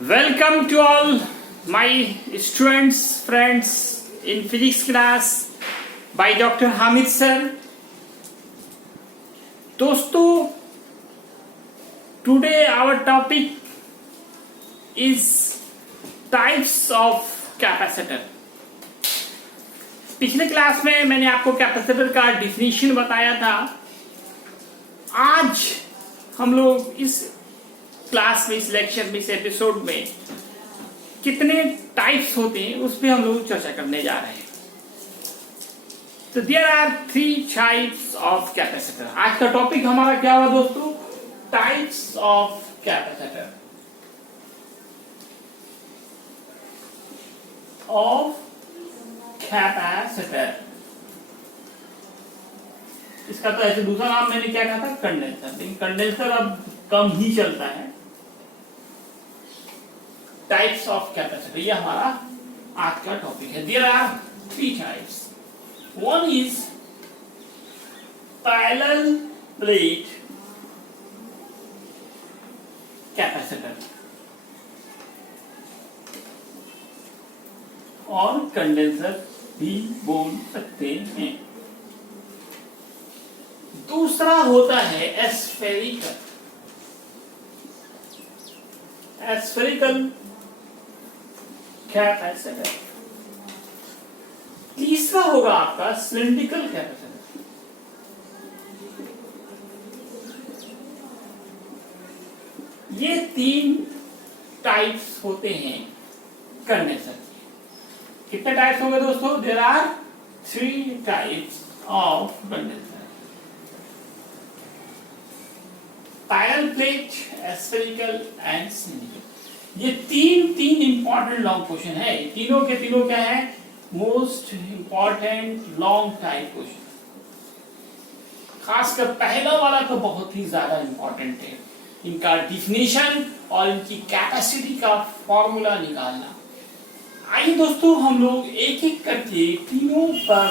Welcome to all my students, friends in physics class by Dr. Hamid sir. दोस्तों, today our topic is types of capacitor. पिछले class में मैंने आपको capacitor का definition बताया था. आज हम लोग इस क्लास में, इस लेक्चर में, इस एपिसोड में कितने टाइप्स होते हैं उस पर हम लोग चर्चा करने जा रहे हैं. तो there are 3 types of capacitor. आज का टॉपिक हमारा क्या हुआ दोस्तों? Types of capacitor. इसका तो ऐसे दूसरा नाम मैंने क्या कहा था? कंडेंसर. लेकिन कंडेंसर अब कम ही चलता है. टाइप्स ऑफ कैपेसिटर, ये हमारा आज का टॉपिक है. There are 3 types. One is parallel plate capacitor और कंडेंसर भी बोल सकते हैं. दूसरा होता है एस्फेरिकल. कैपेसिटर. तीसरा होगा आपका सिलिंड्रिकल कैपेसिटर. ये 3 टाइप्स होते हैं कंडेंसर के. कितने टाइप्स होंगे दोस्तों? There are 3 types of condenser. Parallel plate, spherical and cylindrical. ये तीन इंपॉर्टेंट लॉन्ग क्वेश्चन है. तीनों के तीनों क्या है? Most important long type question. खासकर पहला वाला तो बहुत ही ज्यादा इंपॉर्टेंट है. इनका डिफिनेशन और इनकी कैपेसिटी का फॉर्मूला निकालना. आइए दोस्तों, हम लोग एक एक करके तीनों पर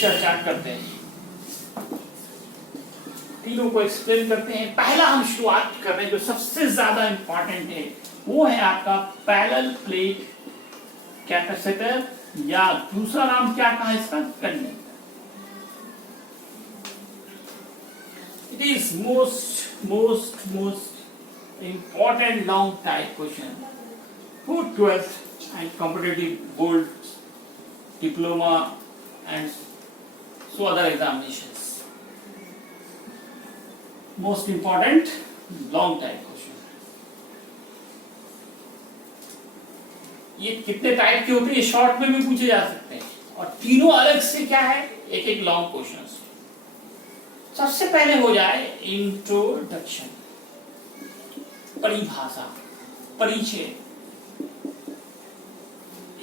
चर्चा करते हैं, तीनों को एक्सप्लेन करते हैं. पहला हम शुरुआत कर रहे हैं, जो सबसे ज्यादा इंपॉर्टेंट है, वो है आपका पैरेलल प्लेट कैपेसिटर, या दूसरा नाम क्या कहा इसका? Condenser. It is most important long type question for 12th and competitive board, diploma and so other examinations. Most important long type question. ये कितने टाइप के होते हैं? शॉर्ट में भी पूछे जा सकते हैं, और तीनों अलग से क्या है? एक एक लॉन्ग क्वेश्चन. सबसे पहले हो जाए इंट्रोडक्शन, परिभाषा, परिचय.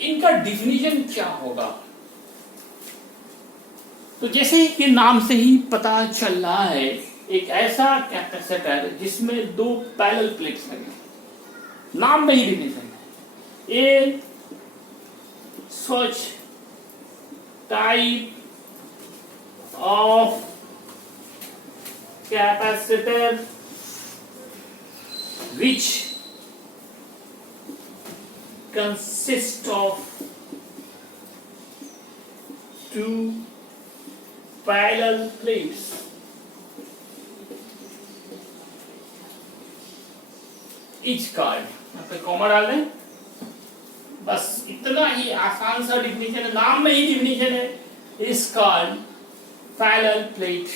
इनका डिफिनीशन क्या होगा? तो जैसे कि नाम से ही पता चल रहा है, एक ऐसा कैपेसिटर जिसमें 2 पैरेलल प्लेट्स लगे. नाम में ही डिफिनेशन है. A such type of capacitor which consist of 2 parallel plates. Each card यहाँ पे कॉमा डाल दें. बस इतना ही आसान सा डिफिनेशन है, नाम में ही डिफिनेशन है. Is called parallel plate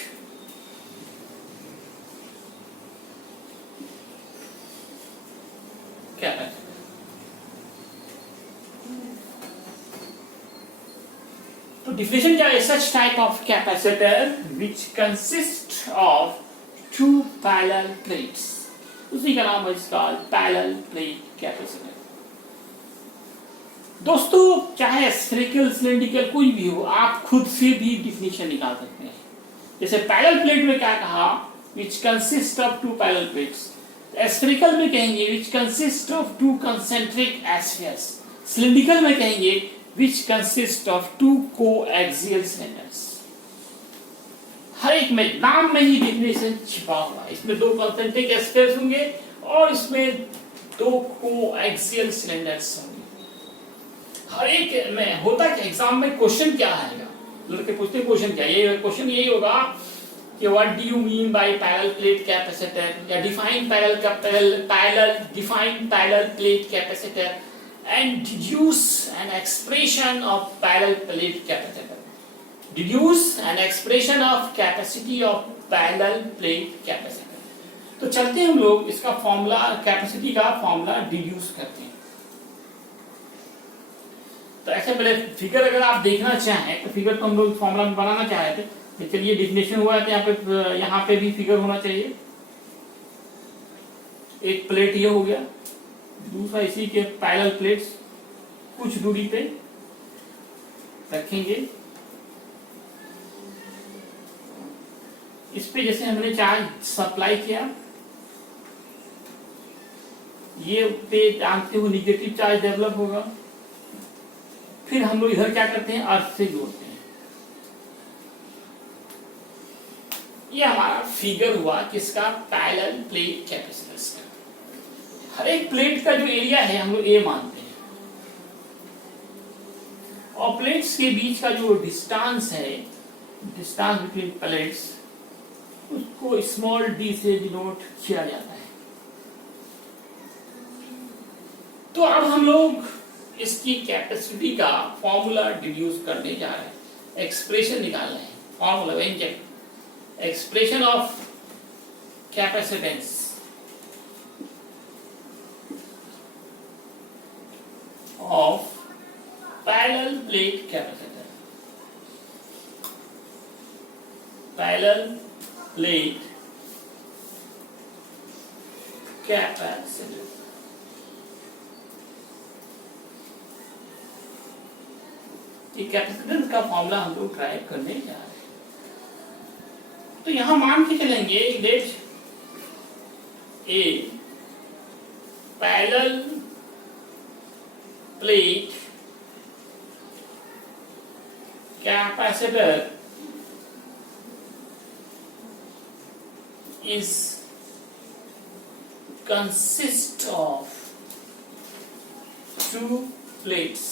capacitor. तो डिफिनेशन क्या है? सच type of capacitor which consist of 2 parallel plates. उसी का नाम है इसका पैरेलल प्लेट कैपेसिटर. दोस्तों, चाहे स्फेरिकल, सिलिंड्रिकल कोई भी हो, आप खुद से भी डिफिनेशन निकाल सकते हैं. जैसे पैरेलल प्लेट में क्या कहा? Which consist of 2 parallel plates. Spherical में कहेंगे which consist of 2 concentric spheres. Cylindrical में कहेंगे which consist of 2 coaxial cylinders. हर एक में नाम में ही डिफिनेशन छिपा हुआ है. इसमें 2 कंसेंट्रिक एस्फीयर्स होंगे और इसमें दो कोएक्सियल सिलेंडर्स होंगे। हर एक में होता क्या, एग्जाम में क्वेश्चन क्या आएगा, लड़के पूछते हैं क्वेश्चन क्या, ये क्वेश्चन यही होगा कि what do you mean by parallel plate capacitor, या define parallel plate capacitor and deduce an expression of parallel plate capacitor. Deduce an expression of capacity of parallel plate capacitor. तो चलते हैं हम लोग इसका फॉर्मूला, कैपेसिटी का formula deduce करते हैं। तो ऐसे पहले फिगर अगर आप देखना चाहें तो फिगर तो हम लोग फॉर्मूला में बनाना चाह रहे थे, तो चलिए डिफिनेशन हुआ है, यहाँ पे भी फिगर होना चाहिए। एक प्लेट ये हो गया, दूसरा इसी के पैरेलल प्लेट्स कुछ दूरी पे रखेंगे। इस पे जैसे हमने चार्ज सप्लाई किया, ये पे जानते हो निगेटिव चार्ज डेवलप होगा। फिर हम लोग इधर क्या करते हैं, अर्थ से जोड़ते हैं। ये हमारा फिगर हुआ किसका, पैरेलल प्लेट कैपेसिटर्स का। हर एक प्लेट का जो एरिया है हम लोग ए मानते हैं, और प्लेट्स के बीच का जो डिस्टेंस है, डिस्टेंस बिटवीन प्लेट्स, उसको स्मॉल डी से डिनोट किया जाता है। तो अब हम लोग इसकी कैपेसिटी का फॉर्मूला डिड्यूस करने जा रहे हैं, एक्सप्रेशन निकाल रहे हैं, फॉर्मूला व्यंजक, expression of capacitance of parallel plate capacitor. Parallel plate capacitor. ये कैपेसिटेंस का फॉर्मूला हम लोग ट्राई करने जा रहे हैं। तो यहां मान के चलेंगे, let a parallel plate capacitor is consist of two plates,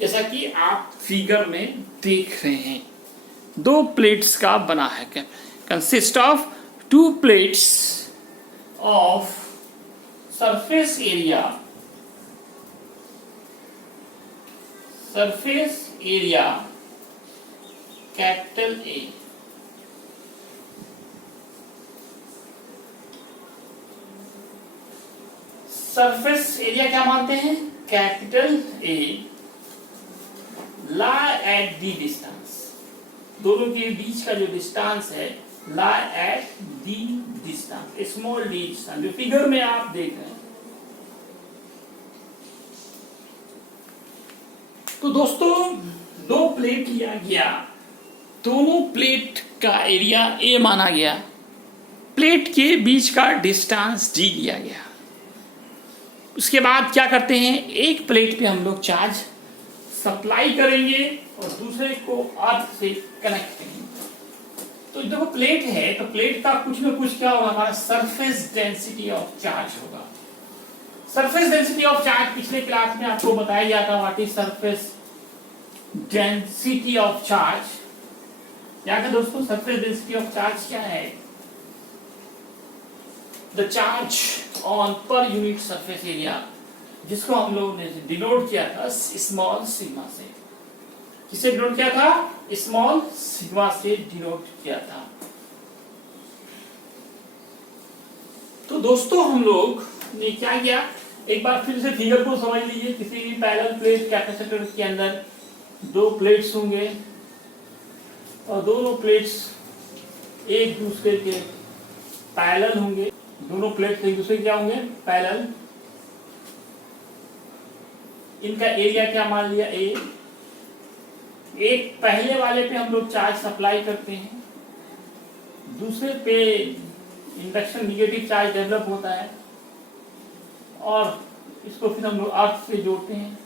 जैसा कि आप फिगर में देख रहे हैं, दो प्लेट्स का बना है। Consist of to plates of surface area capital A, surface area क्या मानते हैं, capital A, lie at the distance, दोनों के बीच का जो डिस्टेंस है, lie at the distance, small D distance, जो फिगर में आप देख रहे हैं। तो दोस्तों दो प्लेट लिया गया, दोनों प्लेट का एरिया ए माना गया, प्लेट के बीच का डिस्टेंस डी लिया गया। उसके बाद क्या करते हैं, एक प्लेट पे हम लोग चार्ज सप्लाई करेंगे और दूसरे को अर्थ से कनेक्ट करेंगे। तो देखो प्लेट है, तो प्लेट का कुछ ना कुछ क्या होगा, हमारा सरफेस डेंसिटी ऑफ चार्ज होगा। सरफेस डेंसिटी ऑफ चार्ज पिछले क्लास में आपको बताया गया था, what is surface density of charge. याद है दोस्तों, सरफेस डेंसिटी ऑफ चार्ज क्या है, the charge on per unit surface area, जिसको हम लोगों ने डिनोट किया था स्मॉल सिग्मा से। किसे डिनोट किया था, स्मॉल सिग्मा से डिनोट किया था। तो दोस्तों हम लोग ने क्या किया, एक बार फिर से फिगर को समझ लीजिए। किसी भी पैरेलल प्लेट कैपेसिटर के अंदर दो प्लेट्स होंगे और दोनों प्लेट्स एक दूसरे के पैरेलल होंगे, दोनों प्लेट्स एक दूसरे क्या होंगे, पैरेलल। इनका एरिया क्या मान लिया, ए। एक पहले वाले पे हम लोग चार्ज सप्लाई करते हैं, दूसरे पे इंडक्शन निगेटिव चार्ज डेवलप होता है और इसको फिर हम लोग अर्थ से जोड़ते हैं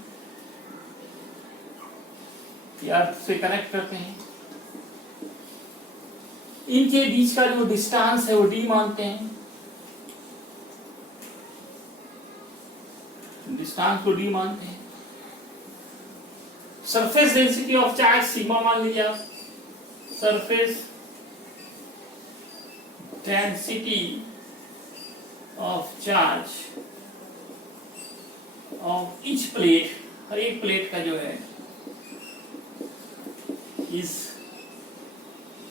या अर्थ से कनेक्ट करते हैं। इनके बीच का जो डिस्टेंस है वो डी मानते हैं स्थिरांक को डी मानते हैं। Surface density of charge sigma मान लीजिए आप। Surface density of charge of each plate, हर एक प्लेट का जो है इस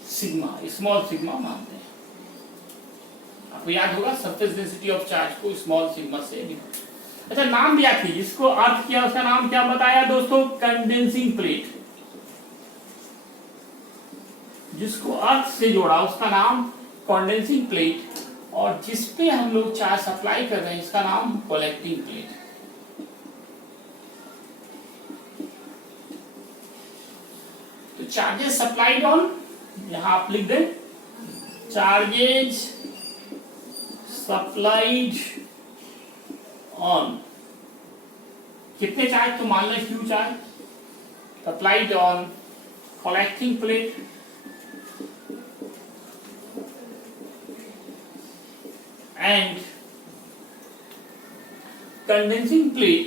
सिग्मा, स्मॉल सिग्मा मानते हैं। आपको याद होगा सरफेस डेंसिटी ऑफ चार्ज को स्मॉल सिग्मा से डिनोट। अच्छा, नाम दिया थी जिसको अर्थ किया, उसका नाम क्या बताया दोस्तों? Condensing plate. जिसको अर्थ से जोड़ा उसका नाम कंडेंसिंग प्लेट, और जिसपे हम लोग चार्ज सप्लाई कर रहे हैं इसका नाम कलेक्टिंग प्लेट। तो चार्जेस सप्लाइड ऑन, यहां आप लिख दें चार्जेस सप्लाइड ऑन, कितने चार्ज? तो मान लो Q charge supplied on collecting plate and condensing plate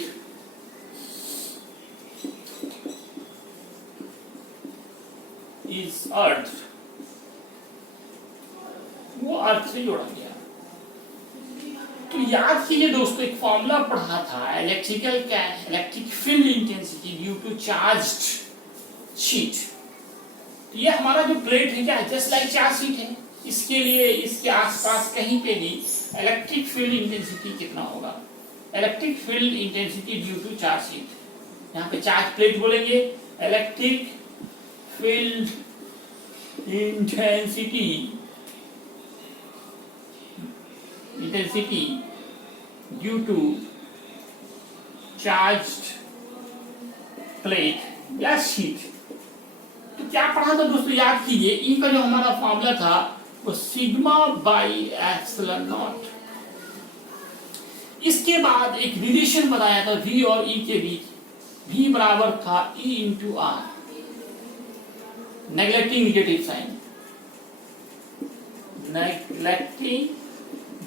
is earth. वो अर्थ से जोड़ा गया। तो याद कीजिए दोस्तों, एक फॉर्मूला पढ़ा था electric field intensity due to charged sheet. तो ये हमारा जो प्लेट है क्या, जस्ट लाइक चार्ज शीट है। इसके लिए इसके आसपास कहीं पे भी इलेक्ट्रिक फील्ड इंटेंसिटी कितना होगा? Electric field intensity due to charge sheet. यहाँ पे चार्ज प्लेट बोलेंगे, electric field intensity due to charged plate या शीट। तो क्या पढ़ा था दोस्तों, याद कीजिए। इनका जो हमारा फॉर्मूला था वो सिग्मा बाई एप्सिलॉन नॉट। इसके बाद एक रिलेशन बताया था V और E के बीच। V बराबर था E into r, neglecting negative sign, neglecting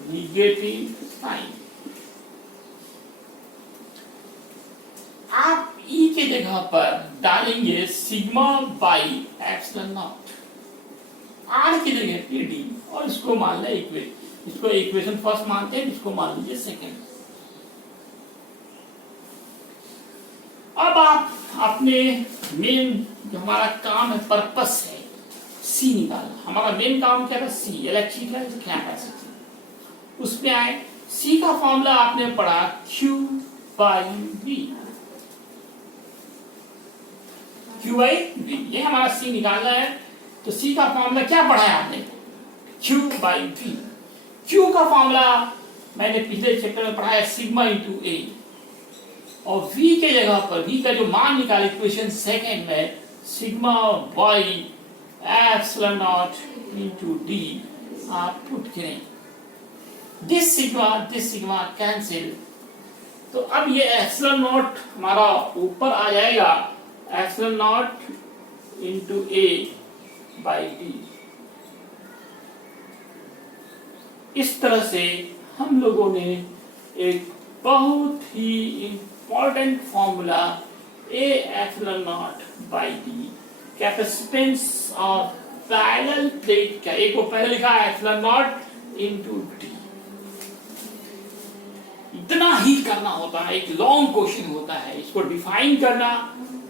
negative sign. आप E के जगह पर डालेंगे sigma by epsilon naught, R की जगह पे D, और इसको मान लें इसको इक्वेशन फर्स्ट मानते हैं, इसको मान लीजिए सेकंड। अब आप अपने मेन जो हमारा काम है, पर्पस है C निकालना। हमारा मेन काम क्या था? C, electrical capacity. उसमें आए, C का फॉर्मूला आपने पढ़ा Q by V। Q by V, ये हमारा C निकालना है। तो C का फॉर्मूला क्या पढ़ा है आपने? Q by V। Q का फॉर्मूला मैंने पिछले चैप्टर में पढ़ा है सिग्मा इंटू ए, और V के जगह पर V का जो मान निकाले इक्वेशन सेकेंड में sigma by epsilon naught into D आप पुट करें। This sigma cancel. तो अब ये एप्सिलॉन नॉट हमारा ऊपर आ जाएगा, epsilon naught into A by D. इस तरह से हम लोगों ने एक बहुत ही important formula A epsilon naught by D capacitance of parallel plate का, एक को पहले लिखा एप्सिलॉन नॉट इनटू डी। इतना ही करना होता है, एक लॉन्ग क्वेश्चन होता है, इसको डिफाइन करना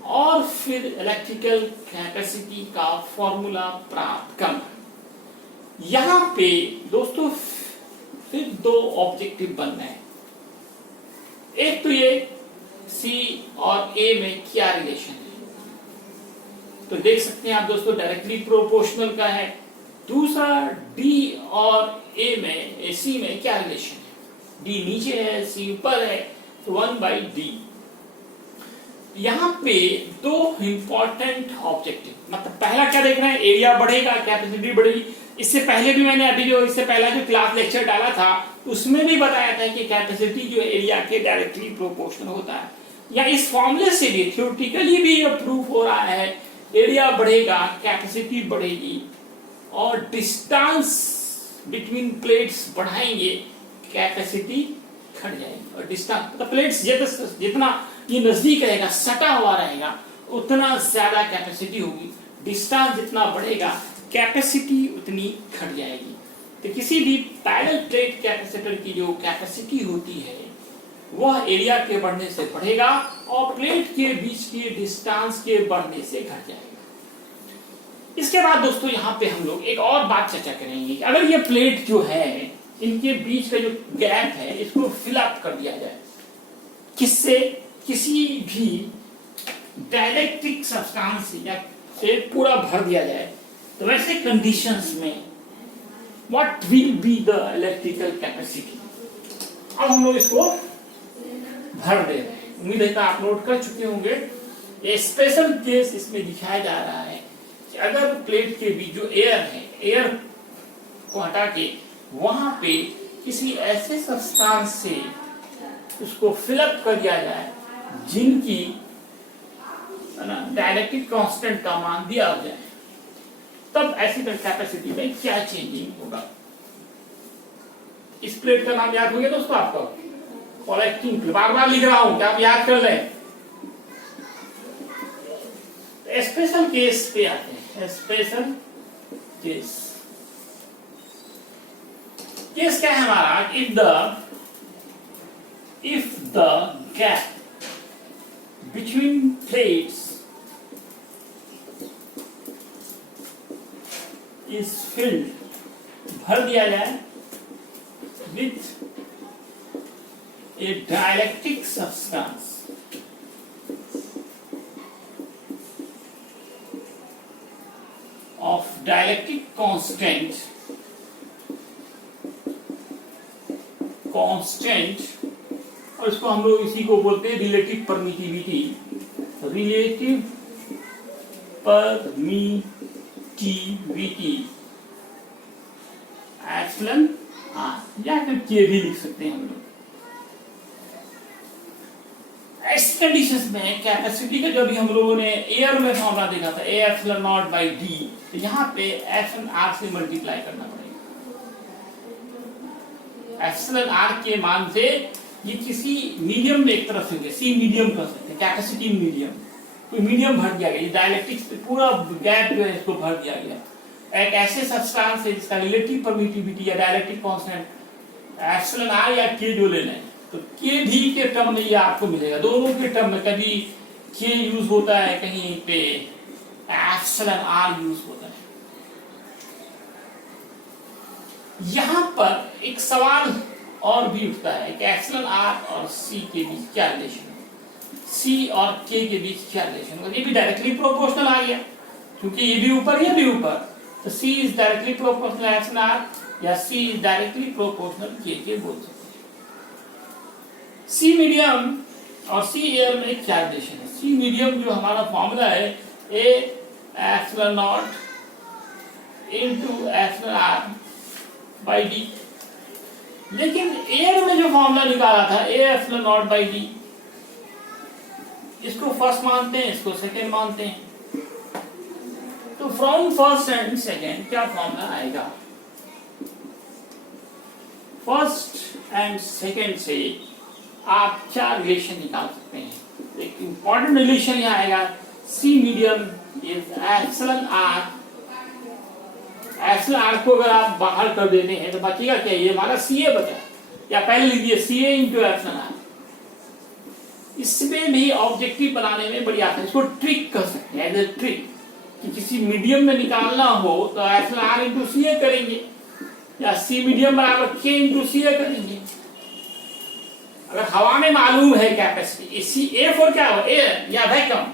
और फिर इलेक्ट्रिकल कैपेसिटी का फॉर्मूला प्राप्त करना। यहां पे दोस्तों फिर दो ऑब्जेक्टिव बनना है। एक तो ये C और A में क्या रिलेशन है, तो देख सकते हैं आप दोस्तों डायरेक्टली प्रोपोर्शनल का है। दूसरा D और A में C में क्या रिलेशन है, D नीचे है C ऊपर है, तो 1/D। यहाँ पे दो इंपॉर्टेंट ऑब्जेक्टिव, मतलब पहला क्या देख रहे हैं, एरिया बढ़ेगा, कैपेसिटी बढ़ेगी। इससे पहले भी मैंने अभी जो इससे पहला जो क्लास लेक्चर डाला था उसमें भी बताया था कि कैपेसिटी जो एरिया के डायरेक्टली प्रोपोर्शनल होता है। या इस फॉर्मूले से भी थ्योरेटिकली भी ये प्रूफ हो रहा है, एरिया बढ़ेगा कैपेसिटी बढ़ेगी, और डिस्टेंस बिटवीन प्लेट्स बढ़ाएंगे कैपेसिटी घट जाएगी और डिस्टेंस तो प्लेट्स जितना ये नजदीक रहेगा, सटा हुआ रहेगा, उतना ज्यादा कैपेसिटी होगी। डिस्टेंस जितना बढ़ेगा कैपेसिटी उतनी घट जाएगी। तो किसी भी पैरेलल प्लेट कैपेसिटर की जो कैपेसिटी होती है वह एरिया के बढ़ने से बढ़ेगा और प्लेट के बीच के डिस्टेंस के बढ़ने से घट जाएगा। इसके बाद दोस्तों यहाँ पे हम लोग एक और बात चर्चा करेंगे कि अगर ये प्लेट जो है इनके बीच का जो गैप है इसको फिल अप कर दिया जाए किससे, किसी भी डाइलेक्ट्रिक सब्सटेंस या से पूरा भर दिया जाए, तो वैसे कंडीशंस में what will be the electrical capacity. अब हम लोग इसको भर दे रहे हैं। उम्मीद है कि आप नोट कर चुके होंगे। ये स्पेशल केस इसमें दिखाया जा रहा है कि अगर प्लेट के बीच जो एयर है, एयर को हटा के वहां पे किसी ऐसे सब्सटेंस से उसको फिलअप कर दिया जाए जिनकी डाइलेक्ट्रिक कांस्टेंट का मान दिया जाए, तब ऐसी कैपेसिटी में क्या चेंजिंग होगा। इस प्लेट का नाम याद हो गया दोस्तों आपको? Collecting plate. बार बार लिख रहा हूं क्या आप याद कर लें। स्पेशल केस पे आते हैं। स्पेशल केस केस क्या है हमारा? If the gap between plates is filled, भर दिया जाए with A dielectric substance of dielectric constant और इसको हम लोग इसी को बोलते हैं relative permittivity. Relative permittivity epsilon are या फिर के भी लिख सकते हैं हम लोग। ऐसी कंडीशंस में कैपेसिटी का जो भी हम लोगों ने एयर में फॉर्मूला देखा था A epsilon naught by D, तो यहाँ पे एप्सिलॉन आर से मल्टीप्लाई करना पड़ेगा। एप्सिलॉन आर के मान से ये किसी मीडियम में एक तरफ से सी मीडियम कर सकते हैं, कैपेसिटी मीडियम, कोई मीडियम भर दिया गया, ये डाइलेक्ट्रिक्स पे पूरा गैप जो है इसको भर दिया गया। एक ऐसे सब्सटेंस है जिसका रिलेटिव परमिटिविटी या डाइलेक्ट्रिक कांस्टेंट एप्सिलॉन आर या के जो लेना है, तो के भी के टर्म में ये आपको मिलेगा। दोनों के टर्म में कभी के यूज होता है, कहीं पे एप्सिलॉन आर यूज होता है। यहां पर एक सवाल और भी उठता है कि एप्सिलॉन आर और सी के बीच क्या रिलेशन है, सी और के बीच क्या रिलेशन है। ये भी डायरेक्टली प्रोपोर्शनल आ गया क्योंकि ये भी ऊपर ये भी ऊपर, तो C is directly proportional epsilon are या सी इज डायरेक्टली प्रोपोर्शनल के बोल सकते हैं। सी मीडियम और सी एयर में क्या रिलेशन है? सी मीडियम जो हमारा फॉर्मूला है A epsilon naught into epsilon r by d, लेकिन एयर में जो फॉर्मूला निकाला था A epsilon naught by d, इसको फर्स्ट मानते हैं, इसको सेकेंड मानते हैं। तो फ्रॉम फर्स्ट एंड सेकेंड क्या फॉर्मूला आएगा? फर्स्ट एंड सेकेंड से आप क्या रिलेशन निकाल सकते हैं? एक इंपॉर्टेंट रिलेशन यहाँ आएगा, C medium is epsilon R. Epsilon R को अगर आप बाहर कर देते हैं तो बचेगा क्या? ये हमारा सी ए बचा, या पहले लिखिए सी ए इंटू एप्सिलॉन आर। इसमें भी ऑब्जेक्टिव बनाने में बड़ी आसान, इसको ट्रिक कर सकते हैं, एज ए ट्रिक कि किसी मीडियम में निकालना हो तो एप्सिलॉन आर इंटू सी ए करेंगे या सी मीडियम बराबर के इंटू सी ए करेंगे। अगर हवा में मालूम है कैपेसिटी इसी ए फॉर क्या हो, एयर या वैक्यूम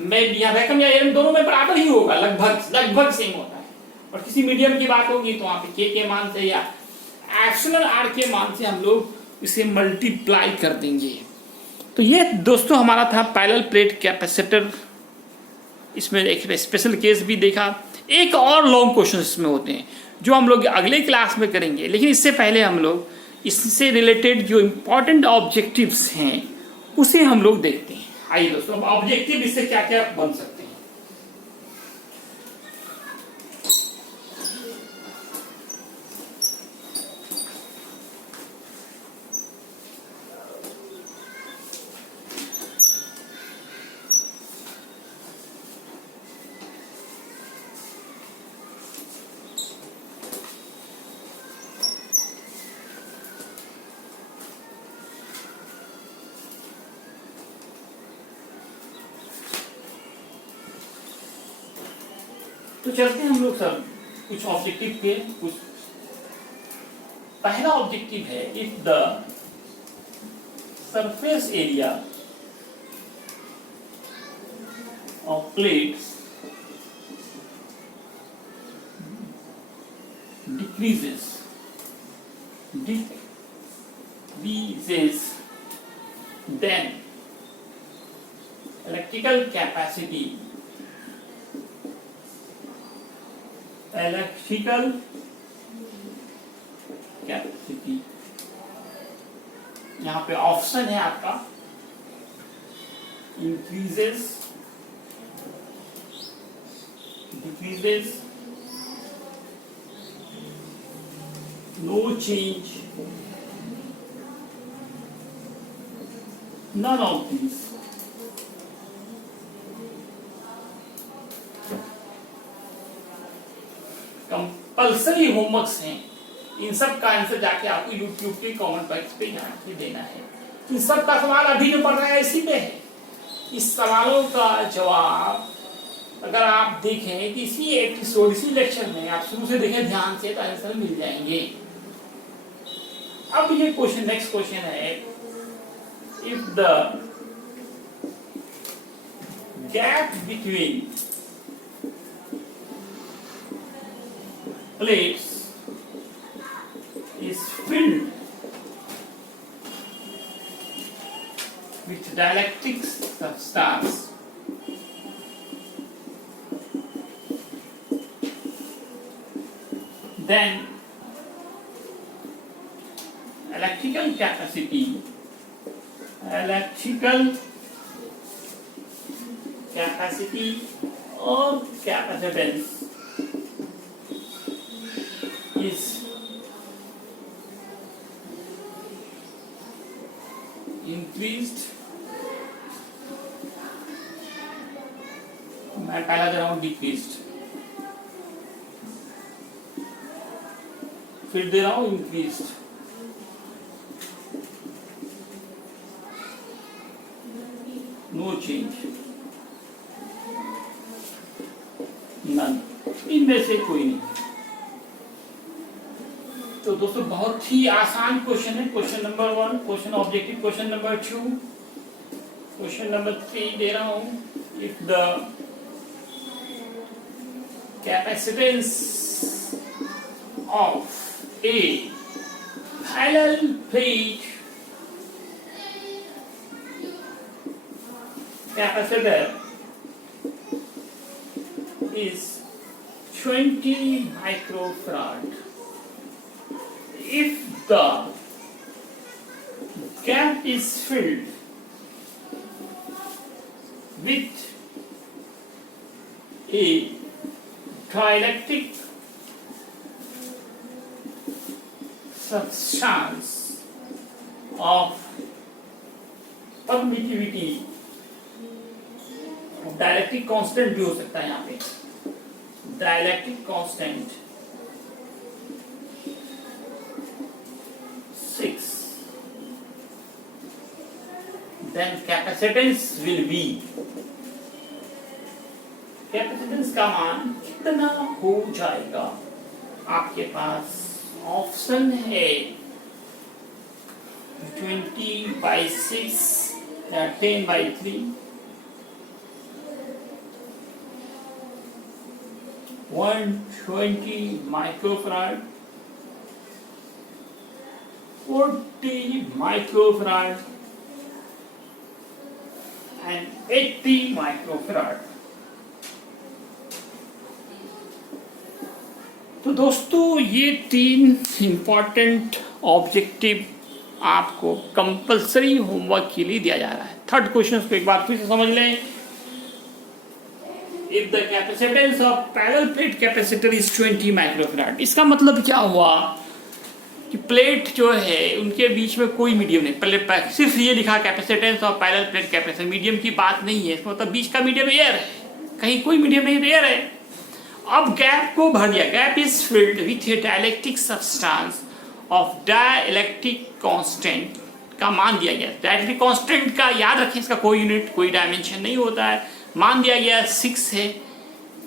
में, या वैक्यूम या एयर दोनों में बराबर ही होगा, लगभग सेम होता है। और किसी मीडियम की बात होगी तो वहां पे के मान से या एप्सिलॉन आर के मान से हम लोग इसे मल्टीप्लाई कर देंगे। तो ये दोस्तों हमारा था पैरेलल प्लेट कैपेसिटर। इसमें एक स्पेशल केस भी देखा। एक और लॉन्ग क्वेश्चन इसमें होते हैं जो हम लोग अगले क्लास में करेंगे, लेकिन इससे पहले हम लोग इससे रिलेटेड जो इम्पोर्टेंट ऑब्जेक्टिव्स हैं उसे हम लोग देखते हैं। आइए दोस्तों, अब ऑब्जेक्टिव इससे क्या क्या बन सकते हैं। तो चलते हैं हम लोग सब कुछ ऑब्जेक्टिव के कुछ। पहला ऑब्जेक्टिव है, if the surface area of plates decreases then electrical capacity यहाँ पे ऑप्शन है आपका increases, decreases, no change, none of these. Compulsory homeworks हैं, इन सब का आंसर जाके आपको यूट्यूब के कमेंट बॉक्स पे जाके देना है। इन सब का सवाल अभी जो पढ़ रहा है इसी पे है। इस सवालों का जवाब अगर आप देखें तो इसी एपिसोड, इसी लेक्चर में आप शुरू से देखें ध्यान से, तो आंसर मिल जाएंगे। अब ये क्वेश्चन, नेक्स्ट क्वेश्चन है, if the gap between plates is filled with dielectric substance, then electrical capacity or capacitance is increased, मैं पहला दे रहा हूं decreased, फिर दे रहा हूं increased, no change, none, इनमें से कोई नहीं। तो दोस्तों बहुत ही आसान क्वेश्चन है। Question number 1, question objective. Question number 2, question number 3 दे रहा हूं, if the capacitance of A parallel plate capacitor is 20 microfarad, if the gap is filled with a dielectric substance of permittivity, dielectric constant भी हो सकता है यहाँ पे, dielectric constant 6, then capacitance will be, capacitance का मान कितना हो जाएगा? आपके पास ऑप्शन है 20/6 या 10/3, 120 माइक्रोफैराड, 40 माइक्रोफैराड and 80 माइक्रोफैराड। तो दोस्तों ये 3 इंपॉर्टेंट ऑब्जेक्टिव आपको कंपलसरी होमवर्क के लिए दिया जा रहा है। थर्ड क्वेश्चन को एक बार फिर से समझ लें। If the capacitance of parallel plate capacitor is 20 microfarad, इसका मतलब क्या हुआ कि प्लेट जो है उनके बीच में कोई मीडियम नहीं, पहले सिर्फ ये लिखा capacitance of parallel plate capacitor, medium की बात नहीं है, इसका मतलब बीच का मीडियम एयर है, कहीं कोई मीडियम नहीं, एयर है। अब गैप को भर दिया, gap is filled with A dielectric substance of dielectric constant का मान दिया गया। डाइलेक्ट्रिक कांस्टेंट का याद रखें, इसका कोई यूनिट कोई डायमेंशन नहीं होता है, मान दिया गया 6 है,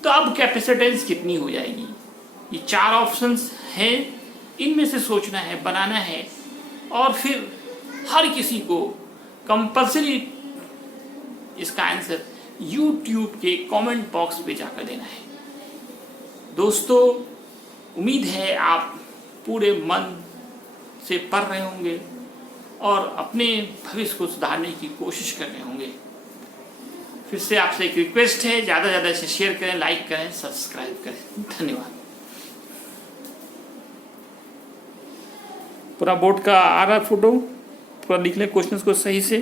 तो अब कैपेसिटेंस कितनी हो जाएगी? ये 4 ऑप्शंस हैं, इनमें से सोचना है, बनाना है, और फिर हर किसी को कंपल्सरी इसका आंसर YouTube के कमेंट बॉक्स पे जाकर देना है। दोस्तों, उम्मीद है आप पूरे मन से पढ़ रहे होंगे और अपने भविष्य को सुधारने की कोशिश कर रहे होंगे। फिर से आपसे एक रिक्वेस्ट है, ज़्यादा से ज़्यादा इसे शेयर करें, लाइक करें, सब्सक्राइब करें। धन्यवाद। पूरा बोर्ड का आ रहा फोटो, पूरा लिख लें क्वेश्चंस को सही से।